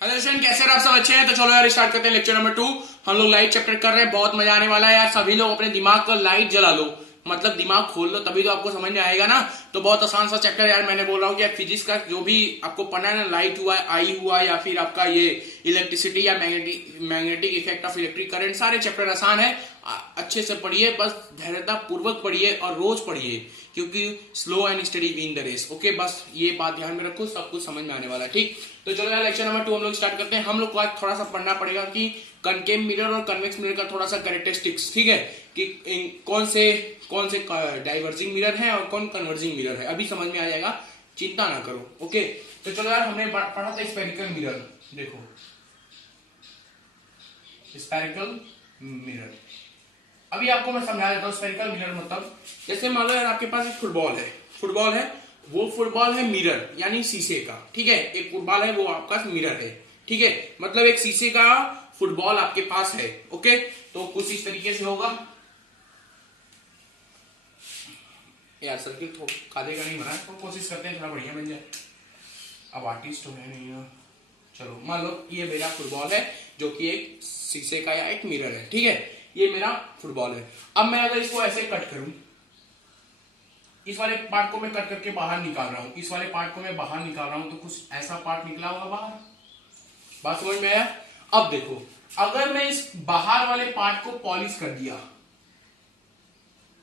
Hello student, कैसे हैं आप सब? अच्छे हैं? तो चलो यार स्टार्ट करते हैं लेक्चर नंबर 2। हम लोग लाइट चैप्टर कर रहे हैं, बहुत मजा आने वाला है यार। सभी लोग अपने दिमाग का लाइट जला लो, मतलब दिमाग खोल लो, तभी तो आपको समझ में आएगा ना। तो बहुत आसान सा चैप्टर यार, मैंने बोल रहा हूँ कि फिजिक्स का जो भी आपको पढ़ना है ना, लाइट हुआ, आई हुआ, या फिर आपका ये इलेक्ट्रिसिटी या magnetic effect of electric current, सारे चैप्टर आसान है। अच्छे से पढ़िए, बस धैर्यता पूर्वक पढ़िए और रोज पढ़िए, क्योंकि slow and study win the race. Okay, बस ये बात ध्यान में रखो, सब कुछ समझ में आने वाला है। ठीक, तो चलो यार लेक्चर नंबर 2 हम लोग स्टार्ट करते हैं। हम लोग को आज थोड़ा सा पढ़ना पड़ेगा कि कनकेव मिरर और कन्वेक्स मिरर का थोड़ा सा कैरेक्टरिस्टिक्स, ठीक है, कि कौन से डाइवर्जिंग मिरर है और कौन कन्वर्जिंग मिरर है, अभी समझ में आ जाएगा, चिंता ना करो। ओके, तो चलो यार, हमने पढ़ा था स्फेरिकल मिरर। देखो, स्फेरिकल मिरर अभी आपको मैं समझा देता हूँ। स्फेरिकल मिरर मतलब, जैसे मान लो यार आपके पास एक फुटबॉल है, वो फुटबॉल है मिरर यानी शीशे का, ठीक है। एक फुटबॉल है, वो आपका मिरर है, ठीक है, मतलब एक शीशे का फुटबॉल आपके पास है। ओके, तो कुछ इस तरीके से होगा यार। सर्किल कादे का नहीं बना, तो कोशिश करते हैं थोड़ा बढ़िया बन जाए। अब आर्टिस्ट तो है नहीं ना। चलो मान लो ये मेरा फुटबॉल है, जो कि एक शीशे का या एक मिरर है, ठीक है। ये मेरा फुटबॉल है। अब मैं अगर इसको ऐसे कट करूं, इस वाले पार्ट को मैं कट करके बाहर निकाल रहा हूं, इस वाले पार्ट को मैं बाहर निकाल रहा हूं, तो कुछ ऐसा पार्ट निकला होगा बाहर। बात समझ में आया? अब देखो, अगर मैं इस बाहर वाले पार्ट को पॉलिश कर दिया,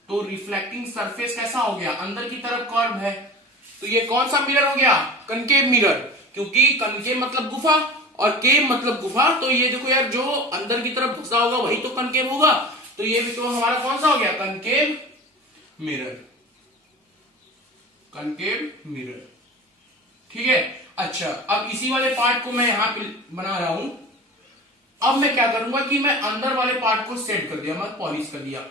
तो रिफ्लेक्टिंग सरफेस कैसा हो गया? अंदर की तरफ कर्व है, तो ये कौन सा मिरर हो गया? कनकेव मिरर, क्योंकि कनकेव मतलब गुफा और केव मतलब गुफा। तो ये देखो यार, जो अंदर की तरफ घुसा होगा वही तो कनकेव होगा। तो ये भी तो हमारा कौन सा हो गया? कनकेव मिरर, कनकेव मिरर, ठीक है। अच्छा, अब इसी वाले पार्ट को मैं यहां पे बना रहा हूं। अब मैं क्या करूंगा कि मैं अंदर वाले पार्ट को सेट कर दिया, मैं पॉलिश कर दिया,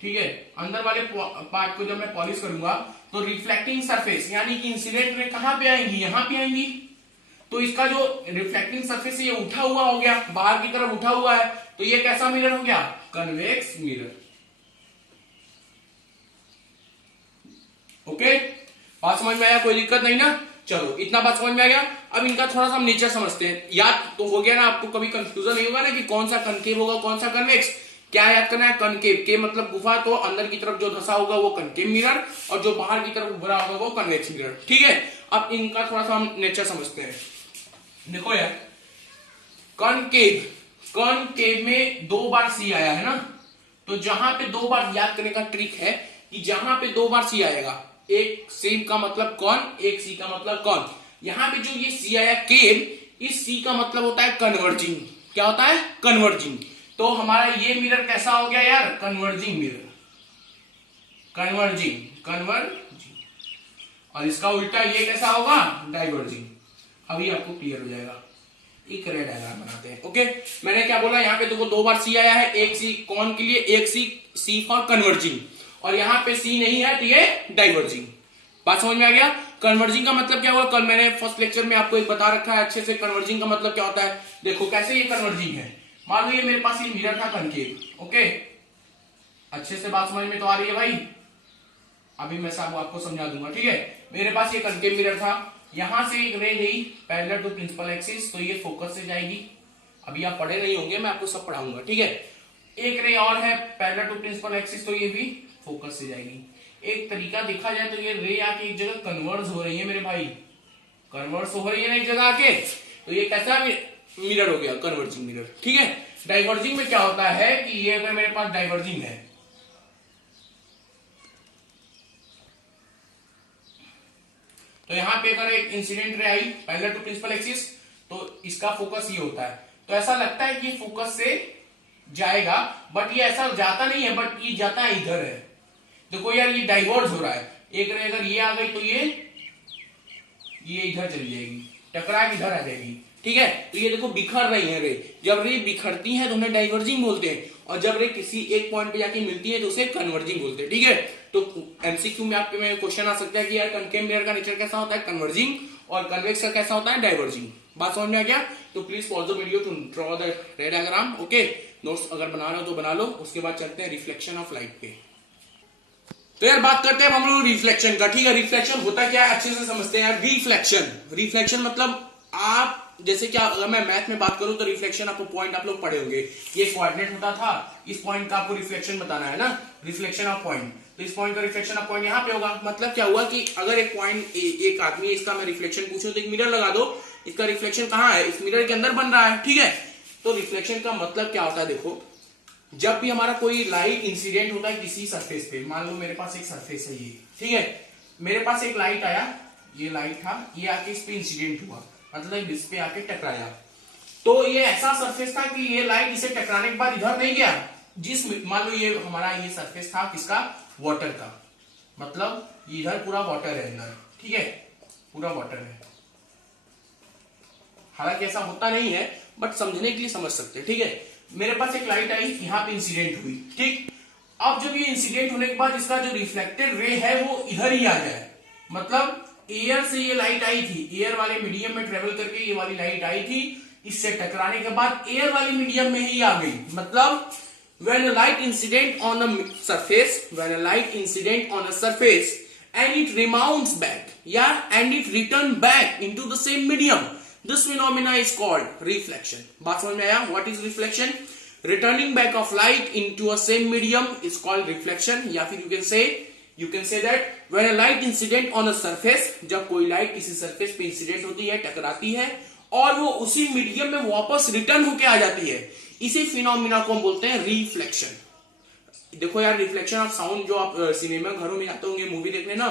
ठीक है। अंदर वाले पार्ट को जब मैं पॉलिश करूंगा, तो रिफ्लेक्टिंग सरफेस यानी कि इंसिडेंट रे कहां पे आएंगी? यहां पे आएंगी। तो इसका जो रिफ्लेक्टिंग सरफेस है, ये उठा हुआ हो गया, बाहर की तरफ उठा हुआ है, तो ये कैसा मिरर हो गया? Convex mirror. ओके, बात समझ में आया? कोई दिक्कत नहीं ना? चलो, इतना बात समझ में आ गया। अब इनका थोड़ा सा हम नेचर समझते हैं। याद तो हो गया ना आपको? कभी कंफ्यूजन नहीं होगा ना कि कौन सा कनकेव होगा कौन सा कन्वेक्स? क्या याद करना है? कनकेव के मतलब गुफा, तो अंदर की तरफ जो धसा होगा वो कनकेव मिरर, और जो बाहर की तरफ उभरा होगा वो कन्वेक्स मिरर, ठीक है। अब इनका थोड़ा सा हम नेचर समझते हैं। देखो यार, कनकेव, कनकेव में 2 बार सी आया है ना, तो जहां पे 2 बार, याद करने का ट्रिक है कि जहां पे 2 बार सी आएगा, एक सी का मतलब कौन, एक सी का मतलब कौन। यहां पे जो ये सी आया केव, इस सी का मतलब होता है कन्वर्जिंग। क्या होता है? कन्वर्जिंग। तो हमारा ये मिरर कैसा हो गया यार? Converging mirror, converging, converging. और इसका उल्टा ये कैसा होगा? डाइवर्जिंग। अभी आपको क्लियर हो जाएगा। एक रेड डायग्राम बनाते हैं। ओके, मैंने क्या बोला? यहाँ पे देखो 2 बार सी आया है, एक सी कौन के लिए? एक सी, सी फॉर कन्वर्जिंग, और यहाँ पे सी नहीं है, तो ये डाइवर्जिंग। बात समझ में आ गया? कन्वर्जिंग का मतलब क्या हुआ? कल मैंने फर्स्ट लेक्चर में आपको एक बता रखा है अच्छे से, कन्वर्जिंग का मतलब क्या होता है। देखो कैसे ये कन्वर्जिंग है। मान लो ये मेरे पास ये मिरर था कनकेव, ओके, अच्छे से बात समझ में तो आ रही है भाई? अभी मैं सब आपको समझा दूंगा, ठीक है। मेरे पास ये कनकेव मिरर था, यहां से एक रे गई पैरेलल टू प्रिंसिपल एक्सिस, तो ये फोकस से जाएगी। अभी आप पढ़े नहीं होंगे, मैं आपको सब पढ़ाऊंगा, ठीक है। एक रे और है पैरेलल टू प्रिंसिपल एक्सिस, तो ये भी फोकस से जाएगी। एक तरीका देखा जाए तो ये रे आके एक जगह कन्वर्स हो रही है मेरे भाई, कन्वर्स हो रही है ना एक जगह आके, तो ये कैसा मिरर हो गया? कन्वर्जिंग मिरर, ठीक है। डाइवर्जिंग में क्या होता है कि ये अगर मेरे पास डाइवर्जिंग है, तो यहां पे अगर एक incident ray I parallel to principal axis, तो इसका फोकस ये होता है। तो ऐसा लगता है कि फोकस से जाएगा, बट ये ऐसा जाता नहीं है, बट ये जाता है इधर है। देखो यार, ये डाइवर्ज हो रहा है। एक रे अगर ये आ गई, तो ये इधर चली जाएगी, टकरा के इधर आ जाएगी, ठीक है। तो ये देखो बिखर रही है रे। जब रे बिखरती है तो उन्हें डाइवर्जिंग बोलते हैं, और जब रे किसी एक पॉइंट पे जाके मिलती है तो उसे कन्वर्जिंग बोलते हैं, ठीक है। तो एमसीक्यू में आपके में क्वेश्चन आ सकता है कि यार कनकेव मिरर का नेचर कैसा होता है? कन्वर्जिंग, और कन्वेक्स का कैसा होता है? डाइवर्जिंग। बात समझ में आ गया? तो please pause the video to draw the ray diagram. Okay, notes अगर बना रहे हो तो बना लो, उसके बाद चलते हैं रिफ्लेक्शन ऑफ लाइट पे। तो यार बात करते हैं हम लोग रिफ्लेक्शन का, ठीक है। रिफ्लेक्शन होता क्या है अच्छे से समझते हैं यार। रिफ्लेक्शन, रिफ्लेक्शन मतलब आप जैसे क्या अगर मैं मैथ में बात करूं तो रिफ्लेक्शन आपको पॉइंट आप लोग पढ़े होंगे, ये कोऑर्डिनेट होता था, इस पॉइंट का आपको रिफ्लेक्शन बताना है ना, रिफ्लेक्शन ऑफ पॉइंट, तो इस पॉइंट का रिफ्लेक्शन ऑफ पॉइंट यहाँ पे होगा। मतलब क्या हुआ कि अगर एक पॉइंट एक आदमी इसका मैं रिफ्लेक्शन पूछूं तो एक मिरर लगा दो, इसका रिफ्लेक्शन कहाँ है, इस मिरर के अंदर बन रहा है, ठीक है। तो रिफ्लेक्शन का मतलब क्या होता है, देखो जब भी हमारा कोई लाइट इंसिडेंट होता है किसी सरफेस पे, मान लो मेरे पास एक सरफेस है ये, ठीक है, मेरे पास एक लाइट आया, ये लाइट था, ये आके इस पे इंसिडेंट हुआ, मतलब इस पे आके टकराया, तो ये ऐसा सरफेस था कि ये लाइट इसे टकराने के बाद इधर नहीं गया, जिस मान लो ये हमारा ये सरफेस था किसका, वाटर का, मतलब इधर पूरा वाटर है अंदर, ठीक है, पूरा वाटर है, हालांकि ऐसा होता नहीं है बट समझने के लिए समझ सकते हैं, ठीक है। मेरे पास एक लाइट आई, यहाँ पे इंसिडेंट हुई, ठीक। अब जब ये इंसिडेंट होने के बाद इसका जो रिफ्लेक्टेड रे है वो इधर ही आ जाए, मतलब एयर से ये लाइट आई थी, एयर वाले मीडियम में ट्रेवल करके ये वाली लाइट आई थी, इससे टकराने के बाद एयर वाली मीडियम में ही आ गई, मतलब when a light incident on a surface, when a light incident on a surface and it rebounds back, yeah, and it return back into the same medium, this phenomena is called reflection. बात समझ में आया? What is reflection? Returning back of light into a same medium is called reflection. या फिर you can say that when a light incident on a surface, जब कोई light किसी surface पे इंसिडेंट होती है, टकराती है और वो उसी मीडियम में वापस रिटर्न होके आ जाती है, इसी फिनोमिना को हम बोलते हैं रिफ्लेक्शन। देखो यार, रिफ्लेक्शन ऑफ साउंड जो आप सिनेमा घरों में जाते होंगे मूवी देखने ना,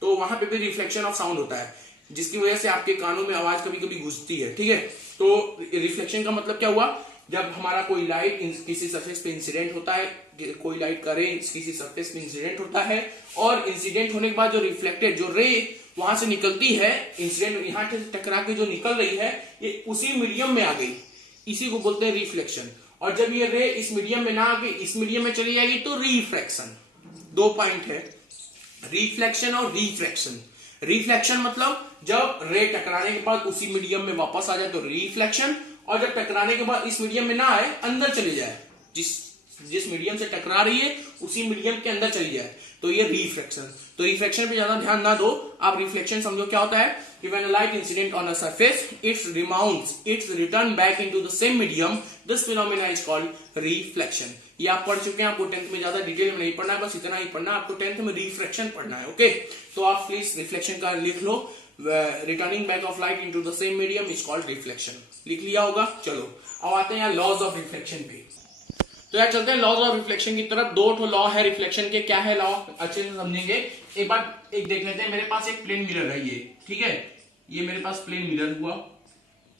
तो वहां पे भी रिफ्लेक्शन ऑफ साउंड होता है, जिसकी वजह से आपके कानों में आवाज कभी कभी घुसती है, ठीक है। तो रिफ्लेक्शन का मतलब क्या हुआ, जब हमारा कोई लाइट किसी सरफेस पे इंसिडेंट होता है, कोई लाइट का रे किसी सरफेस पे इंसिडेंट होता है, और इंसिडेंट होने के बाद जो रिफ्लेक्टेड जो रे वहां से निकलती है, इंसिडेंट यहाँ से टकरा के जो निकल रही है, ये उसी मीडियम में आ गई, इसी को बोलते हैं रिफ्लेक्शन। और जब ये रे इस मीडियम में ना आके इस मीडियम में चली जाएगी तो रिफ्रैक्शन। दो पॉइंट है, रिफ्लेक्शन और रिफ्रैक्शन। रिफ्लेक्शन मतलब जब रे टकराने के बाद उसी मीडियम में वापस आ जाए तो रिफ्लेक्शन, और जब टकराने के बाद इस मीडियम में ना आए, अंदर चली जाए, जिस मीडियम से टकरा रही है उसी मीडियम के अंदर चली जाए, तो ये रिफ्रैक्शन। तो रिफ्लेक्शन पे ज्यादा ध्यान ना दो, आप रिफ्लेक्शन समझो क्या होता है कि when a light incident on a surface it rebounds, it's return back into the same medium, this phenomena is called reflection। ये आप पढ़ चुके हैं, आपको 10th में ज्यादा डिटेल में नहीं पढ़ना है, बस इतना ही पढ़ना है, आपको 10th में रिफ्रैक्शन पढ़ना है, ओके। तो आप प्लीज रिफ्लेक्शन का लिख लो, returning back of light into the same medium is called reflection, लिख लिया होगा। चलो अब आते हैं लॉज ऑफ रिफ्लेक्शन पे। तो यार चलते हैं लॉज ऑफ रिफ्लेक्शन की तरफ। दो ठो लॉ है रिफ्लेक्शन के, क्या है लॉ अच्छे से समझेंगे। एक बार एक देख लेते हैं, मेरे पास एक प्लेन मिरर है ये, ठीक है, ये मेरे पास प्लेन मिरर हुआ,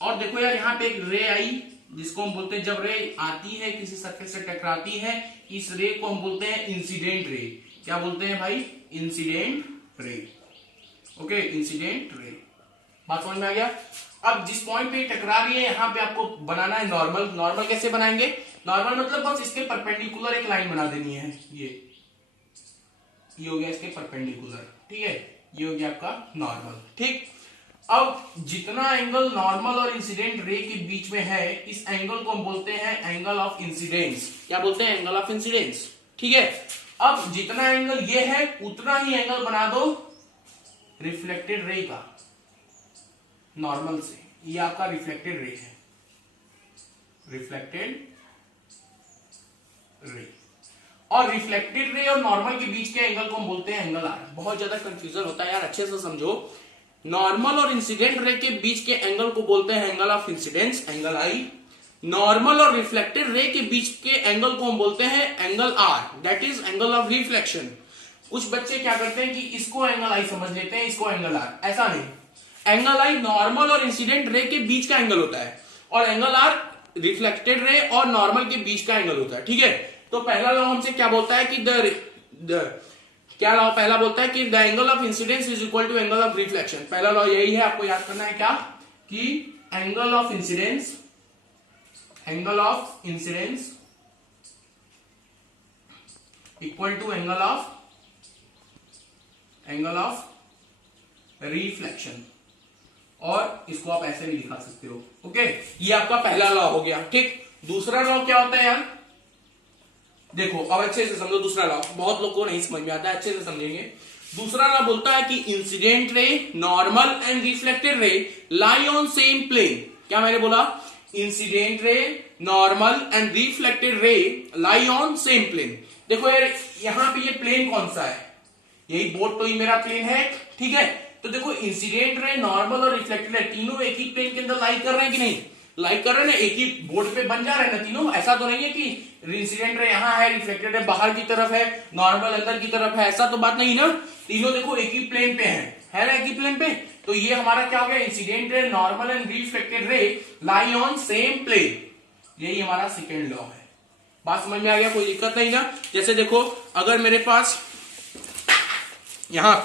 और देखो यार यहाँ पे एक रे आई, जिसको हम बोलते हैं, जब रे आती है किसी सरफेस से टकराती है, इस रे को हम बोलते हैं इंसिडेंट रे। क्या बोलते हैं भाई? Incident ray, okay, incident ray. बात समझ में आ गया। अब जिस पॉइंट पे टकरा रही है यहाँ पे आपको बनाना है नॉर्मल। नॉर्मल कैसे बनाएंगे? नॉर्मल मतलब बस इसके परपेंडिकुलर एक लाइन बना देनी है, ये हो गया इसके परपेंडिकुलर, ठीक है, ये हो गया आपका नॉर्मल, ठीक। अब जितना एंगल नॉर्मल और इंसिडेंट रे के बीच में है, इस एंगल को हम बोलते हैं एंगल ऑफ इंसिडेंस। क्या बोलते हैं? एंगल ऑफ इंसिडेंस, ठीक है। अब जितना एंगल ये है उतना ही एंगल बना दो रिफ्लेक्टेड रे का नॉर्मल से। ये आपका रिफ्लेक्टेड रे है, रिफ्लेक्टेड रे। और रिफ्लेक्टेड रे और नॉर्मल के बीच के एंगल को हम बोलते हैं एंगल आर। बहुत ज्यादा कंफ्यूजन होता है यार, अच्छे से समझो। नॉर्मल और इंसिडेंट रे के बीच के एंगल को बोलते हैं angle of incidence, angle I. Normal और रिफ्लेक्टेड रे के बीच के एंगल को हम बोलते हैं angle R, that is angle of reflection. कुछ बच्चे क्या करते हैं कि इसको एंगल आई समझ लेते हैं, इसको एंगल आर। ऐसा नहीं, एंगल आई नॉर्मल और इंसिडेंट रे के बीच का एंगल होता है, और एंगल आर रिफ्लेक्टेड रे और नॉर्मल के बीच का एंगल होता है, ठीक है। तो पहला लॉ हमसे क्या बोलता है कि क्या लॉ पहला बोलता है कि the angle of incidence is equal to angle of reflection. पहला लॉ यही है, आपको याद करना है क्या, कि angle of incidence equal to angle of reflection, और इसको आप ऐसे भी लिखा सकते हो, ओके। ये आपका पहला लॉ हो गया, ठीक। दूसरा लॉ क्या होता है यार? देखो अब अच्छे से समझो दूसरा लॉ, बहुत लोग को नहीं समझ में आता है, अच्छे से समझेंगे। दूसरा लॉ बोलता है कि incident ray, normal and reflected ray lie on same plane. क्या मैंने बोला? Incident ray, normal and reflected ray lie on same plane. देखो यार यहां पे ये प्लेन कौन सा है? यही बोर्ड तो ही मेरा प्लेन है, ठीक है। तो देखो इंसिडेंट रे, नॉर्मल और रिफ्लेक्टेड रे तीनों एक ही प्लेन के अंदर लाई कर रहे हैं कि नहीं? लाइक कर रहे हैं ना, एक ही बोर्ड पे बन जा रहे हैं ना तीनों। ऐसा तो नहीं है कि इंसिडेंट रे यहाँ है, रिफ्लेक्टेड रे बाहर की तरफ है, नॉर्मल अंदर की तरफ है, ऐसा तो बात नहीं ना। तीनों देखो एक ही प्लेन पे है ना, एक ही प्लेन पे। तो ये हमारा क्या हो गया? Incident ray, normal and reflected ray lie on same plane. यही हमारा सेकेंड लॉ है। बात समझ में आ गया? कोई दिक्कत नहीं ना। जैसे देखो अगर मेरे पास यहाँ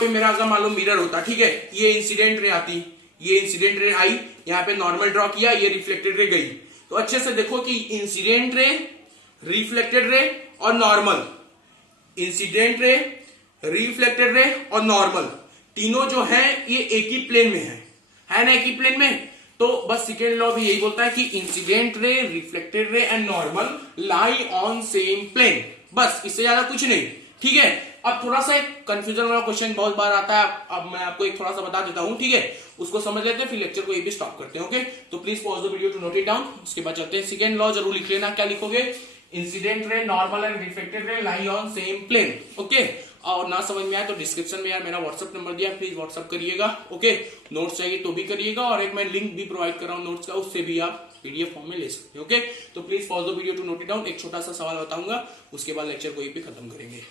पे मेरा अगर मान लो मिरर होता, ठीक है, ये इंसिडेंट रे आती, ये इंसिडेंट रे आई, यहाँ पे नॉर्मल ड्रॉ किया, ये रिफ्लेक्टेड रे गई। तो अच्छे से देखो कि इंसिडेंट रे, रिफ्लेक्टेड रे और नॉर्मल, इंसिडेंट रे, रिफ्लेक्टेड रे और नॉर्मल तीनों जो है ये एक ही प्लेन में है ना, एक ही प्लेन में। तो बस सेकेंड लॉ भी यही बोलता है कि incident ray, reflected ray and normal lie on same plane. बस इससे ज्यादा कुछ नहीं, ठीक है। अब थोड़ा सा एक कंफ्यूजन वाला क्वेश्चन बहुत बार आता है, अब मैं आपको एक थोड़ा सा बता देता हूं, ठीक है। उसको समझ लेते हैं, फिर लेक्चर को ये भी स्टॉप करते हैं, ओके। तो please pause the video to note it down. उसके बाद चलते हैं। सेकेंड लॉ जरूर लिख लेना। क्या लिखोगे? Incident ray, normal and reflected ray lie on same plane, okay. और ना समझ में आए तो डिस्क्रिप्शन में यार मेरा व्हाट्सएप नंबर दिया, प्लीज व्हाट्सएप करिएगा, ओके। नोट्स चाहिए तो भी करिएगा, और एक मैं लिंक भी प्रोवाइड कर रहा हूँ नोट्स का, उससे भी आप पीडीएफ फॉर्म में ले सकते हैं, ओके। तो please pause the video to note it down. एक छोटा सा सवाल बताऊंगा, उसके बाद लेक्चर को ये भी खत्म करेंगे।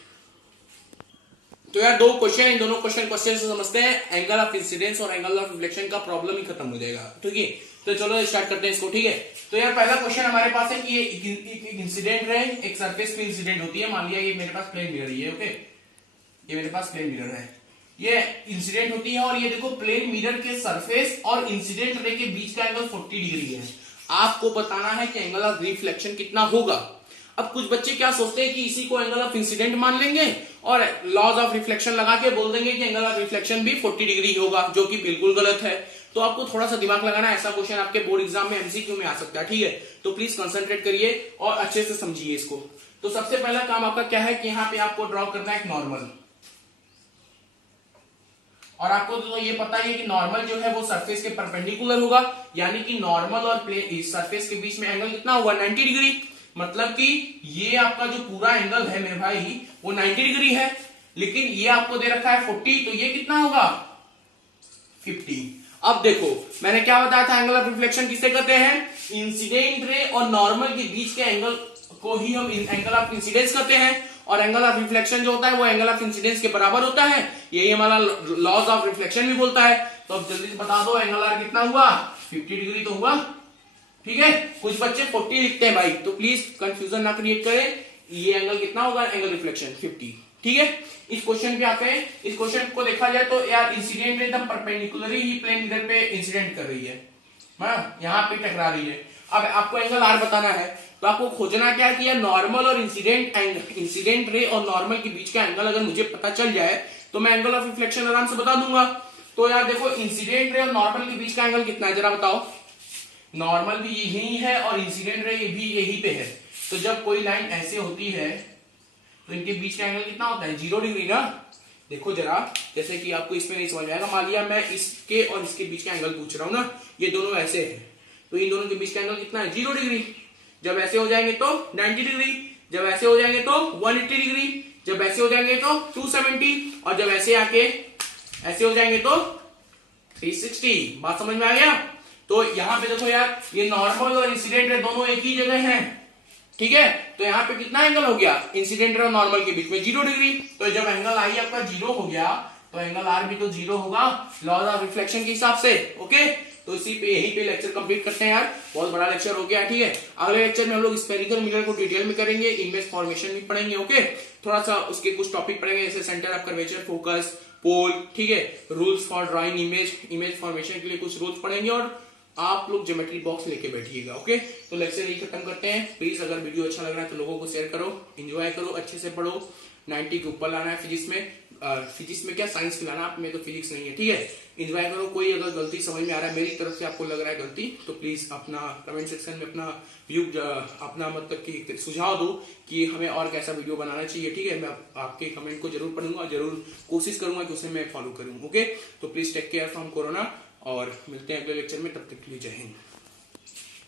तो यार दो क्वेश्चन, इन दोनों क्वेश्चन से समझते हैं। एंगल ऑफ इंसिडेंस और एंगल ऑफ रिफ्लेक्शन का प्रॉब्लम ही खत्म हो जाएगा, ठीक है। तो चलो स्टार्ट करते हैं इसको, ठीक है। तो यार पहला क्वेश्चन हमारे पास है कि ये एक इंसिडेंट है, एक सरफेस पे इंसिडेंट होती है। मान लिया ये मेरे पास प्लेन मिरर है, ओके, ये मेरे पास प्लेन मिरर है, ये इंसिडेंट होती है। और ये देखो प्लेन मिरर के सरफेस और इंसिडेंट रे के बीच का एंगल 40 डिग्री है। आपको बताना है कि एंगल ऑफ रिफ्लेक्शन कितना होगा। अब कुछ बच्चे क्या सोचते हैं कि इसी को एंगल ऑफ इंसिडेंट मान लेंगे और लॉज ऑफ रिफ्लेक्शन लगा के बोल देंगे कि एंगल ऑफ रिफ्लेक्शन भी 40 डिग्री होगा, जो कि बिल्कुल गलत है। तो आपको थोड़ा सा दिमाग लगाना, ऐसा क्वेश्चन आपके बोर्ड एग्जाम में एमसीक्यू में आ सकता है, ठीक है। तो प्लीज कंसंट्रेट करिए और अच्छे से समझिए इसको। तो सबसे पहला काम आपका क्या है कि यहाँ पे आपको ड्रॉ करना है एक नॉर्मल, और आपको तो ये पता ही है कि नॉर्मल जो है वो सरफेस के परपेंडिकुलर होगा, यानी कि नॉर्मल और प्लेन सरफेस के बीच में एंगल कितना होगा? 90 डिग्री। मतलब कि ये आपका जो पूरा एंगल है मेरे भाई वो 90 डिग्री है, लेकिन ये आपको दे रखा है 40, तो ये कितना होगा? 50। अब देखो मैंने क्या बताया था, एंगल ऑफ रिफ्लेक्शन किसे कहते हैं? इंसिडेंट रे और नॉर्मल के बीच के एंगल को ही हम एंगल ऑफ इंसिडेंस कहते हैं, और एंगल ऑफ रिफ्लेक्शन जो होता है वो एंगल ऑफ इंसिडेंस के बराबर होता है। यही हमारा लॉज ऑफ रिफ्लेक्शन भी बोलता है। तो अब जल्दी से बता दो एंगल आर कितना हुआ? 50 डिग्री तो हुआ, ठीक है। कुछ बच्चे 40 लिखते हैं भाई, तो प्लीज कंफ्यूजन ना क्रिएट करें। ये एंगल कितना होगा? एंगल रिफ्लेक्शन 50, ठीक है। इस क्वेश्चन पे आते हैं। इस क्वेश्चन को देखा जाए तो यार इंसिडेंट एकदम परपेंडिकुलरली ही प्लेन मिरर पे इंसिडेंट कर रही है, यहाँ पे टकरा रही है। अब आपको एंगल आर बताना है, तो आपको खोजना क्या है कि यार नॉर्मल और इंसिडेंट रे और नॉर्मल के बीच का एंगल अगर मुझे पता चल जाए तो मैं एंगल ऑफ रिफ्लेक्शन आराम से बता दूंगा। तो यार देखो इंसिडेंट रे और नॉर्मल के बीच का एंगल कितना है जरा बताओ? नॉर्मल भी यही है और इंसिडेंट रे भी यही पे है। तो जब कोई लाइन ऐसे होती है तो इनके बीच का एंगल कितना होता है? 0 डिग्री ना। देखो जरा, जैसे कि आपको इसमें नहीं समझ में आएगा, मान लिया मैं इसके और इसके बीच का एंगल पूछ रहा हूं ना, ये दोनों ऐसे हैं, तो इन दोनों के बीच का एंगल कितना है? 0 डिग्री। जब ऐसे हो जाएंगे तो 90 डिग्री, जब ऐसे हो जाएंगे तो 180 डिग्री, जब ऐसे हो जाएंगे तो 270, और जब ऐसे आके ऐसे हो जाएंगे तो 360। बात समझ में आ गया? तो यहाँ पे देखो यार, ये नॉर्मल और इंसिडेंट रे दोनों एक ही जगह हैं, ठीक है। तो यहाँ पे कितना एंगल हो गया? इंसिडेंट रे और नॉर्मल के बीच में 0 डिग्री। तो जब एंगल आई आपका 0 हो गया तो एंगल आर भी तो 0 होगा लॉज ऑफ रिफ्लेक्शन के हिसाब से, ओके। तो इसी पे यहीं पे लेक्चर कंप्लीट करते हैं यार, बहुत बड़ा लेक्चर हो गया, ठीक है। अगले लेक्चर में हम लोग स्फेरिकल मिरर को डिटेल में करेंगे, इमेज फॉर्मेशन भी पढ़ेंगे, ओके। थोड़ा सा उसके कुछ टॉपिक पढ़ेंगे, जैसे सेंटर ऑफ कर्वेचर, फोकस, पोल, ठीक है, rules for drawing image formation के लिए कुछ रूल्स पढ़ेंगे, और आप लोग ज्योमेट्री बॉक्स लेके बैठिएगा, ओके। तो लेक्चर यही खत्म करते हैं। प्लीज अगर वीडियो अच्छा लग रहा है तो लोगों को शेयर करो, एंजॉय करो, अच्छे से पढ़ो। 90 के ऊपर लाना है फिजिक्स में, फिजिक्स में क्या साइंस की लाना, आप में तो फिजिक्स नहीं है, ठीक है। एंजॉय करो। कोई अगर गलती समझ में आ रहा है मेरी तरफ से, आपको लग रहा है गलती, तो प्लीज अपना कमेंट सेक्शन में अपना व्यू, अपना मतलब कि सुझाव दो कि हमें और कैसा वीडियो बनाना चाहिए, ठीक है। मैं आपके कमेंट को जरूर पढ़ूंगा, जरूर कोशिश करूंगा कि उसे मैं फॉलो करूं, ओके। तो please take care from corona, और मिलते हैं अगले लेक्चर में, तब तक के लिए जय हिंद।